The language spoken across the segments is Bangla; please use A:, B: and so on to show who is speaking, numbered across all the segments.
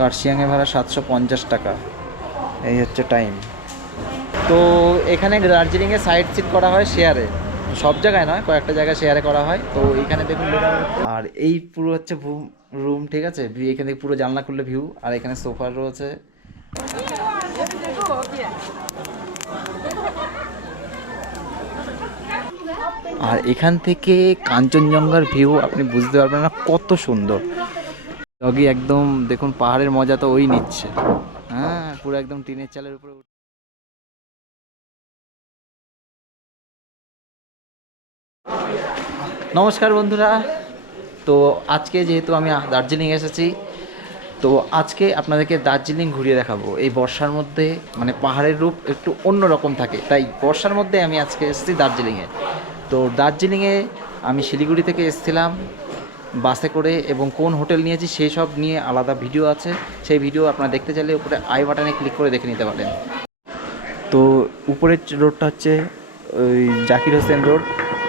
A: কার্শিয়াংয়ে ভাড়া সাতশো পঞ্চাশ টাকা। এই হচ্ছে টাইম। তো এখানে দার্জিলিংয়ে সাইড সিট করা হয় শেয়ারে। সব জায়গায় নয়, কয়েকটা জায়গায় শেয়ারে করা হয়। তো এখানে দেখুন আর এই পুরো হচ্ছে রুম, ঠিক আছে? ভিউ এখানে থেকে পুরো জানলা খুললে ভিউ, আর এখানে সোফা রয়েছে। আর এখান থেকে কাঞ্চনজঙ্ঘার ভিউ আপনি বুঝতে পারবেন না কত সুন্দর। ডগি একদম, দেখুন, পাহাড়ের মজা তো ওই নিচ্ছে। হ্যাঁ পুরো একদম টিনের চালের উপরে নমস্কার বন্ধুরা। তো আজকে যেহেতু আমি দার্জিলিং এসেছি, তো আজকে আপনাদেরকে দার্জিলিং ঘুরিয়ে দেখাবো। এই বর্ষার মধ্যে মানে পাহাড়ের রূপ একটু অন্য রকম থাকে। তাই বর্ষার মধ্যে আমি আজকে এসেছি দার্জিলিংয়ে। তো দার্জিলিংয়ে আমি শিলিগুড়ি থেকে এসেছিলাম। বাসে করে এবং কোন হোটেল নিয়েছি সেই সব নিয়ে আলাদা ভিডিও আছে। সেই ভিডিও আপনারা দেখতে চাইলে উপরে আই বাটনে ক্লিক করে দেখে নিতে পারেন। তো উপরের রোডটা হচ্ছে ওই জাকির হোসেন রোড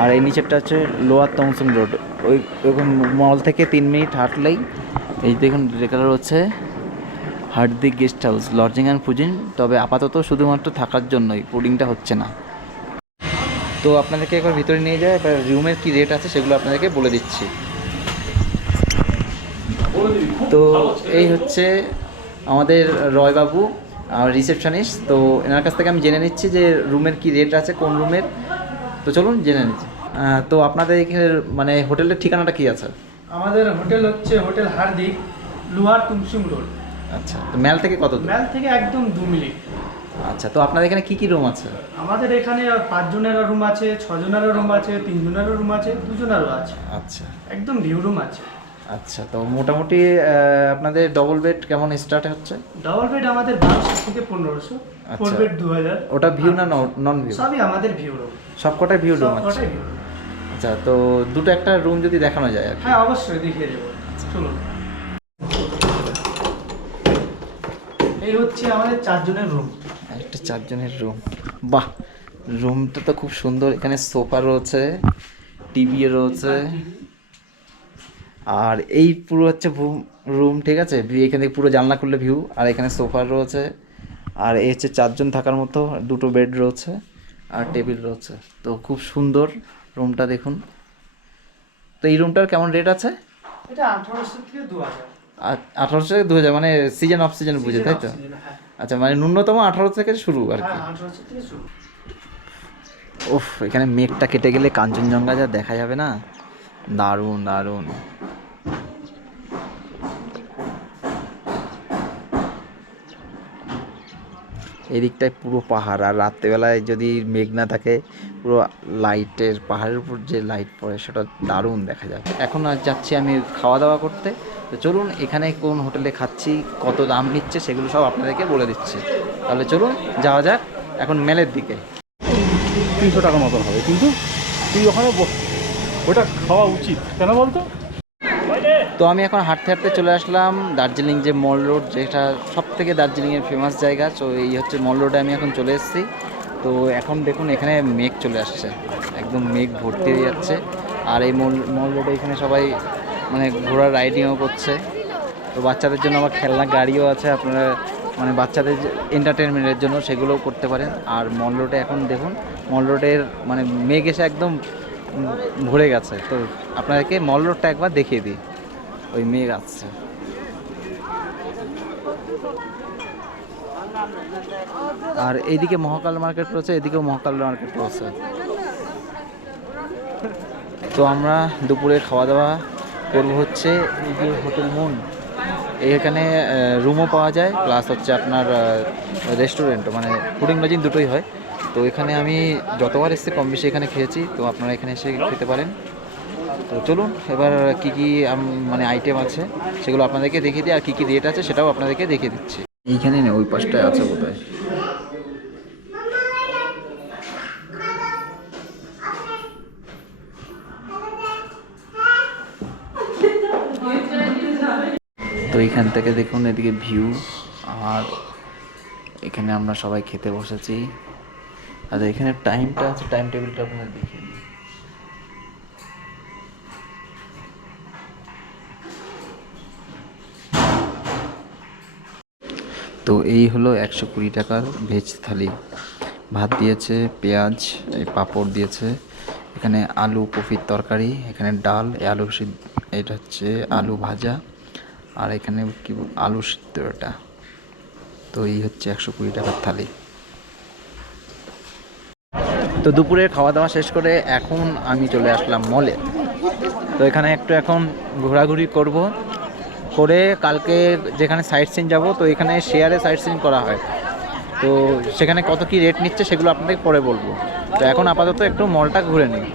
A: আর এই নিচেরটা হচ্ছে লোয়ার তমসুং রোড। ওই ওরকম মল থেকে তিন মিনিট হাঁটলেই এই দেখুন লেখা হচ্ছে Hardik guest house, lodging and fooding তবে আপাতত শুধুমাত্র থাকার জন্যই পুডিংটা হচ্ছে না। তো আপনাদেরকে একবার ভিতরে নিয়ে যায় এবার রুমের কি রেট আছে সেগুলো আপনাদেরকে বলে দিচ্ছি। তো এই হচ্ছে আমাদের রয়বাবু আর রিসেপশনিস্ট তো এনার কাছ থেকে আমি জেনে নিচ্ছি যে রুমের কি রেট আছে কোন রুমের। তো চলুন জেনে নিচ্ছি। তো আপনাদের এখানে মানে হোটেলের ঠিকানাটা কি আছে?
B: আমাদের হোটেল হচ্ছে হোটেল হার্দিক লোহার তুমসুং রোড।
A: আচ্ছা তো ম্যাল থেকে কত দূর?
B: ম্যাল থেকে একদম দু মিনিট।
A: আচ্ছা তো আপনাদের এখানে কি কি রুম আছে?
B: আমাদের এখানে পাঁচজনেরও রুম আছে ছজনেরও রুম আছে তিনজনেরও রুম আছে দুজনেরও আছে।
A: আচ্ছা।
B: একদম ভিউ রুম আছে।
A: আচ্ছা তো মোটামুটি আপনাদের ডবল বেড কেমন স্টার্ট হচ্ছে?
B: ডবল বেড আমাদের বারোশো থেকে পনেরোশো ফোর
A: আচ্ছা।
B: বেড দু হাজার
A: ওটা ভিউ না নন ভিউ
B: সবই আমাদের ভিউ রুম
A: সব কটাই ভিউ রুম আছে
B: সবকটাই
A: আচ্ছা তো দুটো একটা রুম যদি দেখানো যায়।
B: হ্যাঁ অবশ্যই দেখিয়ে দেবো। চলুন। এই হচ্ছে আমাদের চারজনের রুম
A: একটা চারজনের রুম বাহ! রুমটা তো খুব সুন্দর। এখানে সোফা রয়েছে টিভি রয়েছে। আর এই পুরো হচ্ছে রুম ঠিক আছে? এখান থেকে পুরো জানলা খুললে ভিউ আর এখানে সোফা রয়েছে। আর এই হচ্ছে চারজন থাকার মতো দুটো বেড রয়েছে আর টেবিল রয়েছে। তো খুব সুন্দর রুমটা দেখুন। তো এই রুমটার কেমন রেট আছে?
B: এটা আঠারোশো থেকে দু হাজার
A: আঠারোশো থেকে দু হাজার মানে সিজন অফ সিজন বুঝে তাই তো?
B: হ্যাঁ।
A: আচ্ছা মানে ন্যূনতম আঠারো থেকে শুরু আর কি।
B: হ্যাঁ শুরু।
A: উফ এখানে মেঘটা কেটে গেলে কাঞ্চনজঙ্ঘা যা দেখা যাবে না? দারুণ দারুণ। এদিকটায় পুরো পাহাড় আর রাত্রেবেলায় যদি মেঘ না থাকে পুরো লাইটের পাহাড়ের উপর যে লাইট পড়ে সেটা দারুণ দেখা যাবে এখন আর যাচ্ছি আমি খাওয়া দাওয়া করতে। তো চলুন এখানে কোন হোটেলে খাচ্ছি কত দাম নিচ্ছে সেগুলো সব আপনাদেরকে বলে দিচ্ছি। তাহলে চলুন যাওয়া যাক এখন মেলের দিকে।
C: তিনশো টাকার মতন হবে কিন্তু তুই ওখানে ওটা খাওয়া উচিত কেন বলতো?
A: তো আমি এখন হাঁটতে হাঁটতে চলে আসলাম দার্জিলিং যে মল রোড যেটা সব থেকে দার্জিলিংয়ের ফেমাস জায়গা, তো এই হচ্ছে মল রোডে আমি এখন চলে এসেছি। তো এখন দেখুন, এখানে মেঘ চলে আসছে, একদম মেঘ ভর্তি হয়ে যাচ্ছে। আর এই মল মল রোডে এখানে সবাই মানে ঘোড়ার রাইডিংও করছে। তো বাচ্চাদের জন্য আমার খেলনা গাড়িও আছে, আপনারা মানে বাচ্চাদের এন্টারটেনমেন্টের জন্য সেগুলোও করতে পারেন। আর মল রোডে এখন দেখুন মল রোডের মানে মেঘ এসে একদম ভরে গেছে। তো আপনাদেরকে মল রোডটা একবার দেখিয়ে দিই, ওই মেঘ আসছে। আর এইদিকে মহাকাল মার্কেট রয়েছে এদিকেও মহাকাল মার্কেট রয়েছে তো আমরা দুপুরে খাওয়া দাওয়া করব হচ্ছে, এই যে হোটেল মুন। এখানে রুমও পাওয়া যায় প্লাস হচ্ছে আপনার রেস্টুরেন্ট মানে ফুডিং লজিং দুটোই হয়। তো এখানে আমি যতবার এসেছি, কম বেশি এখানে খেয়েছি, তো আপনারা এখানে এসে খেতে পারেন। তো চলুন, এবার কি কি মানে আইটেম আছে, সেগুলো আপনাদেরকে দেখিয়ে দিই, আর কি কি রেট আছে সেটাও আপনাদেরকে দেখিয়ে দিচ্ছি। এইখানে না, ওই পাশটায় আছে বোধহয়। তো এইখান থেকে দেখুন, এদিকে ভিউ আর এখানে আমরা সবাই খেতে বসেছি। আর এখানে টাইমটা আছে টাইম টেবিলটা আপনাদের দেখিয়ে তো এই হলো একশো কুড়ি টাকার ভেজ থালি। ভাত দিয়েছে, পেঁয়াজ, এই পাঁপড় দিয়েছে। এখানে আলু কপির তরকারি, এখানে ডাল আলু সিদ্ধ, এটা হচ্ছে আলু ভাজা। আর এখানে কি আলু সিদ্ধ এটা। তো এই হচ্ছে একশো কুড়ি টাকার থালি। তো দুপুরে খাওয়া দাওয়া শেষ করে এখন আমি চলে আসলাম মলে। তো এখানে একটু এখন ঘোরাঘুরি করব। করে কালকে যেখানে সাইট সিন যাব, তো এখানে শেয়ারে সাইট সিন করা হয়। তো সেখানে কত কি রেট নিচ্ছে সেগুলো আপনাদের পরে বলব। তো এখন আপাতত একটু মলটা ঘুরে নিই।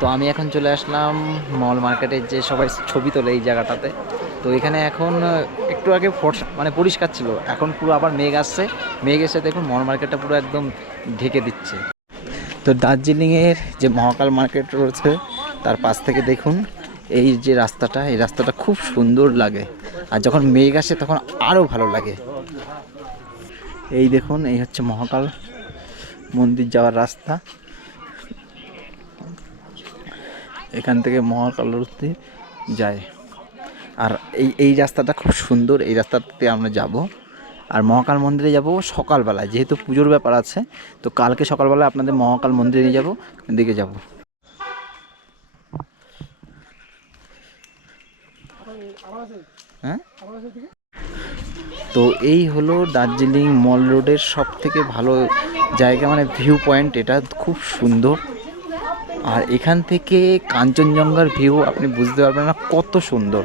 A: তো আমি এখন চলে আসলাম মল মার্কেটের যে সবাই ছবি তোলে এই জায়গাটাতে। তো এখানে এখন একটু আগে ফর্সা মানে পরিষ্কার ছিল। এখন পুরো আবার মেঘ আসছে। মেঘ এসে দেখুন মল মার্কেটটা পুরো একদম ঢেকে দিচ্ছে। তো দার্জিলিংয়ের যে মহাকাল মার্কেট রয়েছে, তার পাশ থেকে দেখুন, এই যে রাস্তাটা, এই রাস্তাটা খুব সুন্দর লাগে। আর যখন মেঘ আসে তখন আরও ভালো লাগে। এই দেখুন, এই হচ্ছে মহাকাল। মন্দির যাওয়ার রাস্তা। এখান থেকে মহাকালতি যায়। আর এই এই রাস্তাটা খুব সুন্দর, এই রাস্তাতে আমরা যাব। আর মহাকাল মন্দিরে যাব সকালবেলায়, যেহেতু পুজোর ব্যাপার আছে, তো কালকে সকালবেলা আপনাদের মহাকাল মন্দিরে নিয়ে যাব, দিকে যাব। হ্যাঁ? তো এই হলো দার্জিলিং মল রোডের সব থেকে ভালো জায়গা মানে ভিউ পয়েন্ট এটা খুব সুন্দর। আর এখান থেকে কাঞ্চনজঙ্ঘার ভিউ আপনি বুঝতে পারবেন না কত সুন্দর।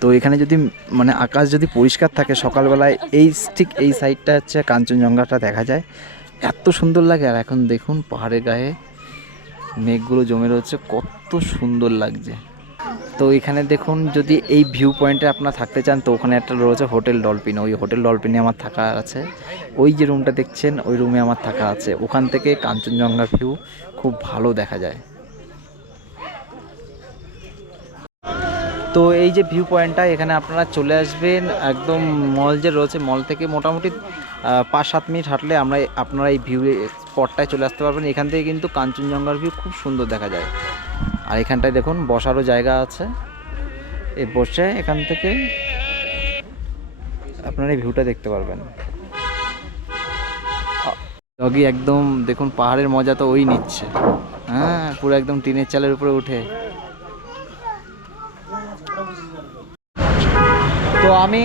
A: তো এখানে যদি মানে আকাশ যদি পরিষ্কার থাকে সকালবেলায়, এই ঠিক এই সাইডটা হচ্ছে কাঞ্চনজঙ্ঘাটা দেখা যায়। এত সুন্দর লাগে, আর এখন দেখুন পাহাড়ের গায়ে মেঘগুলো জমে রয়েছে, কত সুন্দর লাগছে। তো এখানে দেখুন, যদি এই ভিউ পয়েন্টে আপনার থাকতে চান, তো ওখানে একটা রয়েছে হোটেল ডলফিন ওই হোটেল ডলপিনে আমার থাকা আছে। ওই যে রুমটা দেখছেন, ওই রুমে আমার থাকা আছে। ওখান থেকে কাঞ্চনজঙ্ঘার ভিউ খুব ভালো দেখা যায়। তো এই যে ভিউ পয়েন্টটা এখানে আপনারা চলে আসবেন। একদম মল যে রয়েছে মল থেকে মোটামুটি পাঁচ সাত মিনিট হাঁটলে আমরা আপনারা এই ভিউ স্পটটায় চলে আসতে পারবেন। এখান থেকে কিন্তু কাঞ্চনজঙ্ঘার ভিউ খুব সুন্দর দেখা যায়। আর এখানটায় দেখুন, বসারও জায়গা আছে। এই বসে এখান থেকে আপনারা এই ভিউটা দেখতে পারবেন। ডগি একদম, দেখুন, পাহাড়ের মজা তো ওই নিচ্ছে। হ্যাঁ পুরো একদম টিনের চালের উপরে উঠে। তো আমি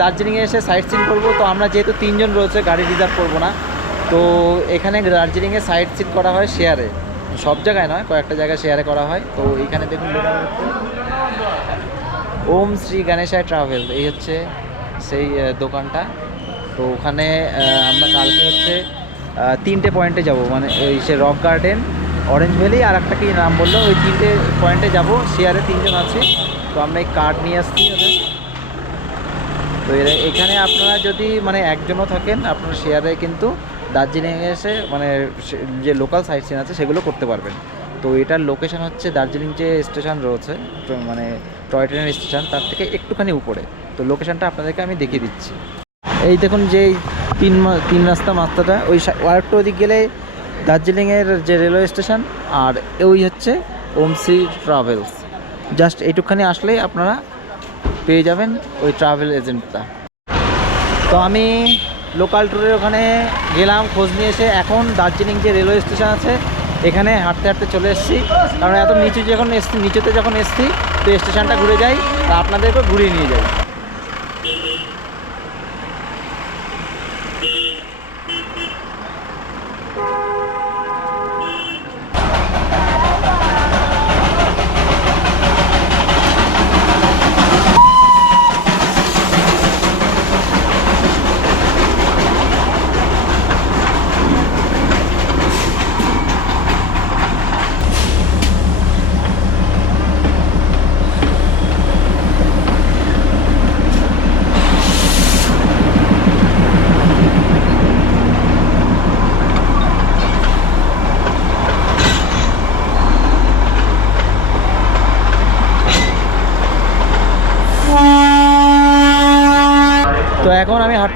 A: দার্জিলিংয়ে এসে সাইট সিন করব। তো আমরা যেহেতু তিনজন রয়েছে, গাড়ি রিজার্ভ করব না। তো এখানে দার্জিলিংয়ে সাইট সিন করা হয় শেয়ারে সব জায়গায় নয়, কয়েকটা জায়গায় শেয়ারে করা হয়। তো এখানে দেখুন ওম শ্রী গণেশায় ট্রাভেল এই হচ্ছে সেই দোকানটা। তো ওখানে আমরা কালকে হচ্ছে তিনটে পয়েন্টে যাব। মানে ওই সে রক গার্ডেন অরেঞ্জ ভ্যালি আর একটা কি নাম বলল? ওই তিনটে পয়েন্টে যাব শেয়ারে তিনজন আছে। তো আমরা এই কার্ড নিয়ে আসছি ওদের। তো এখানে আপনারা যদি মানে একজনও থাকেন, আপনারা শেয়ারে কিন্তু দার্জিলিংয়ে এসে মানে যে লোকাল সাইট সিন আছে সেগুলো করতে পারবেন। তো এটার লোকেশন হচ্ছে দার্জিলিং যে স্টেশন রয়েছে মানে টয় ট্রেনের স্টেশন তার থেকে একটুখানি উপরে। তো লোকেশানটা আপনাদেরকে আমি দেখিয়ে দিচ্ছি। এই দেখুন যে তিন তিন রাস্তা মাস্তাটা ওই আরেকটু ওদিক গেলে দার্জিলিংয়ের যে রেলওয়ে স্টেশন আর ওই হচ্ছে ওমসি ট্রাভেলস জাস্ট এইটুকখানি আসলেই আপনারা পেয়ে যাবেন ওই ট্রাভেল এজেন্টটা তো আমি লোকাল ট্যুরের ওখানে গেলাম, খোঁজ নিয়ে এসে এখন দার্জিলিং যে রেলওয়ে স্টেশন আছে, এখানে হাঁটতে হাঁটতে চলে এসেছি। কারণ এত নিচু যখন এসছি, নিচুতে যখন এসছি, তো স্টেশনটা ঘুরে যাই তা আপনাদেরকে ঘুরিয়ে নিয়ে যাই।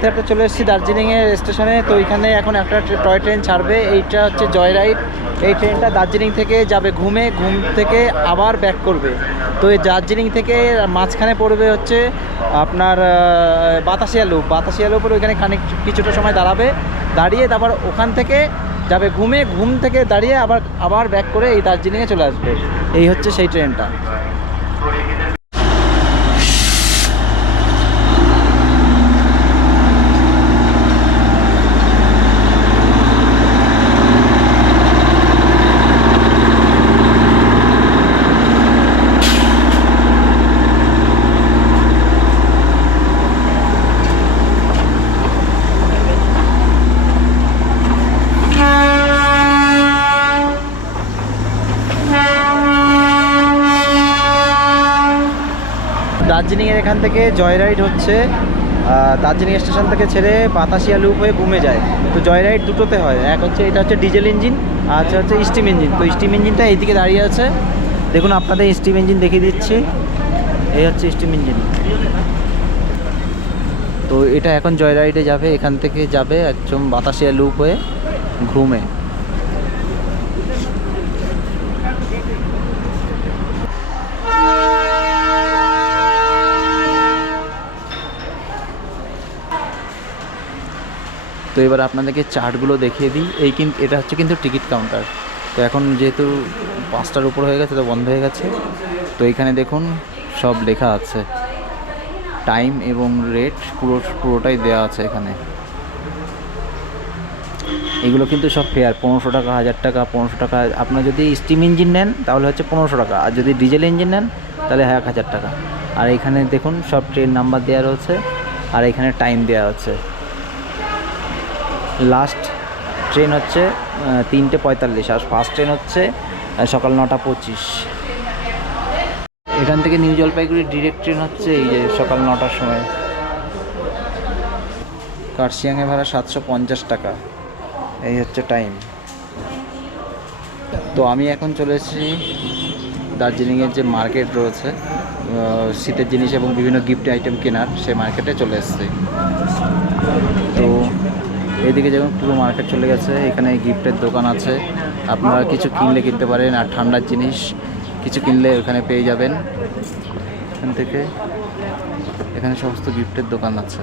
A: হাঁটতে হাঁটতে চলে এসেছি দার্জিলিংয়ের স্টেশনে। তো এখানে এখন একটা টয় ট্রেন ছাড়বে। এইটা হচ্ছে জয় রাইড এই ট্রেনটা দার্জিলিং থেকে যাবে ঘুমে। ঘুম থেকে আবার ব্যাক করবে। তো এই দার্জিলিং থেকে মাঝখানে পড়বে হচ্ছে আপনার বাতাসিয়া লুপ বাতাসিয়া লুপের ওইখানে খানিক কিছুটা সময় দাঁড়াবে। দাঁড়িয়ে তারপর ওখান থেকে যাবে ঘুমে। ঘুম থেকে দাঁড়িয়ে আবার আবার ব্যাক করে এই দার্জিলিংয়ে চলে আসবে। এই হচ্ছে সেই ট্রেনটা। দার্জিলিংয়ের এখান থেকে জয় রাইড হচ্ছে দার্জিলিং স্টেশন থেকে ছেড়ে বাতাসিয়া লুপ হয়ে ঘুমে যায়। তো জয় রাইড দুটোতে হয়, এক হচ্ছে এটা হচ্ছে ডিজেল ইঞ্জিন, আর হচ্ছে হচ্ছে স্টিম ইঞ্জিন। তো স্টিম ইঞ্জিনটা এইদিকে দাঁড়িয়ে আছে। দেখুন, আপনাদের স্টিম ইঞ্জিন দেখিয়ে দিচ্ছি। এই হচ্ছে স্টিম ইঞ্জিন। তো এটা এখন জয় রাইডে যাবে, এখান থেকে যাবে একদম বাতাসিয়া লুপ হয়ে ঘুমে। তো এবার আপনাদেরকে চার্টগুলো দেখিয়ে দিই। এই কিন্তু এটা হচ্ছে কিন্তু টিকিট কাউন্টার। তো এখন যেহেতু পাঁচটার উপর হয়ে গেছে, তো বন্ধ হয়ে গেছে। তো এখানে দেখুন, সব লেখা আছে। টাইম এবং রেট পুরো, পুরোটাই দেওয়া আছে এখানে। এগুলো কিন্তু সব ফেয়ার, পনেরোশো টাকা, হাজার টাকা, পনেরোশো টাকা। আপনার যদি স্টিম ইঞ্জিন নেন, তাহলে হচ্ছে পনেরোশো টাকা। আর যদি ডিজেল ইঞ্জিন নেন, তাহলে এক হাজার টাকা। আর এখানে দেখুন, সব ট্রেন নাম্বার দেওয়া রয়েছে। আর এখানে টাইম দেওয়া আছে। লাস্ট ট্রেন হচ্ছে তিনটে পঁয়তাল্লিশ আর ফার্স্ট ট্রেন হচ্ছে সকাল নটা পঁচিশ। এখান থেকে নিউ জলপাইগুড়ি ডিরেক্ট ট্রেন হচ্ছে এই যে সকাল নটার সময়। কার্শিয়াংয়ে ভাড়া সাতশো পঞ্চাশ টাকা। এই হচ্ছে টাইম তো আমি এখন চলে এসেছি দার্জিলিংয়ের যে মার্কেট রয়েছে শীতের জিনিস এবং বিভিন্ন গিফট আইটেম কেনার সে মার্কেটে চলে এসেছি। তো এইদিকে যেমন পুরো মার্কেট চলে গেছে, এখানে গিফটের দোকান আছে। আপনারা কিছু কিনলে কিনতে পারেন, আর ঠান্ডার জিনিস কিছু কিনলে ওখানে পেয়ে যাবেন। এখান থেকে এখানে সমস্ত গিফটের দোকান আছে।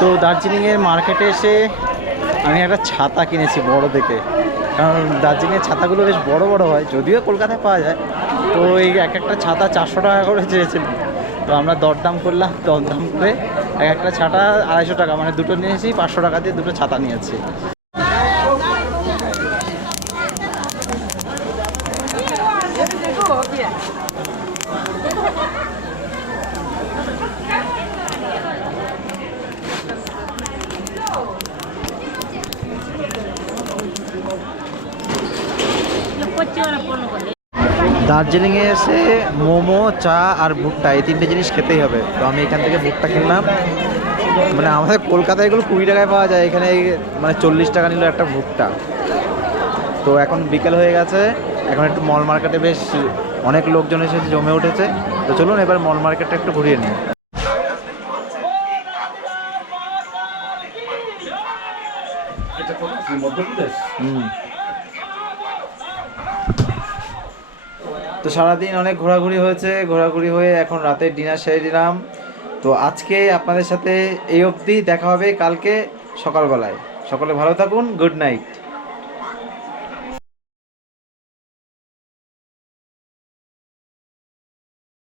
A: তো দার্জিলিংয়ের মার্কেটে এসে আমি একটা ছাতা কিনেছি বড় দেখে। কারণ দার্জিলিংয়ের ছাতাগুলো বেশ বড় বড় হয়, যদিও কলকাতায় পাওয়া যায়। তো এই এক একটা ছাতা চারশো টাকা করে চেয়েছিল। তো আমরা দরদাম করলাম, দরদাম করে এক একটা ছাতা আড়াইশো টাকা মানে দুটো নিয়েছি, পাঁচশো টাকা দিয়ে দুটো ছাতা নিয়েছি। দার্জিলিংয়ে এসে মোমো চা আর ভুট্টা এই তিনটে জিনিস খেতেই হবে। তো আমি এখান থেকে ভুট্টা কিনলাম। মানে আমাদের কলকাতায় এগুলো কুড়ি টাকায় পাওয়া যায়। এখানে মানে চল্লিশ টাকা নিল একটা ভুট্টা। তো এখন বিকেল হয়ে গেছে। এখন একটু মল মার্কেটে বেশ অনেক লোকজন এসে জমে উঠেছে। তো চলুন এবার মল মার্কেটটা একটু ঘুরিয়ে নিই।
C: মধ্যপ্রদেশ?
A: হুম। তো সারাদিন অনেক ঘোরাঘুরি হয়েছে, ঘোরাঘুরি হয়ে এখন রাতে ডিনার সেরে দিলাম তো আজকে আপনাদের সাথে এই অবধি দেখা হবে কালকে সকালবেলায়। সকলে ভালো থাকুন গুড নাইট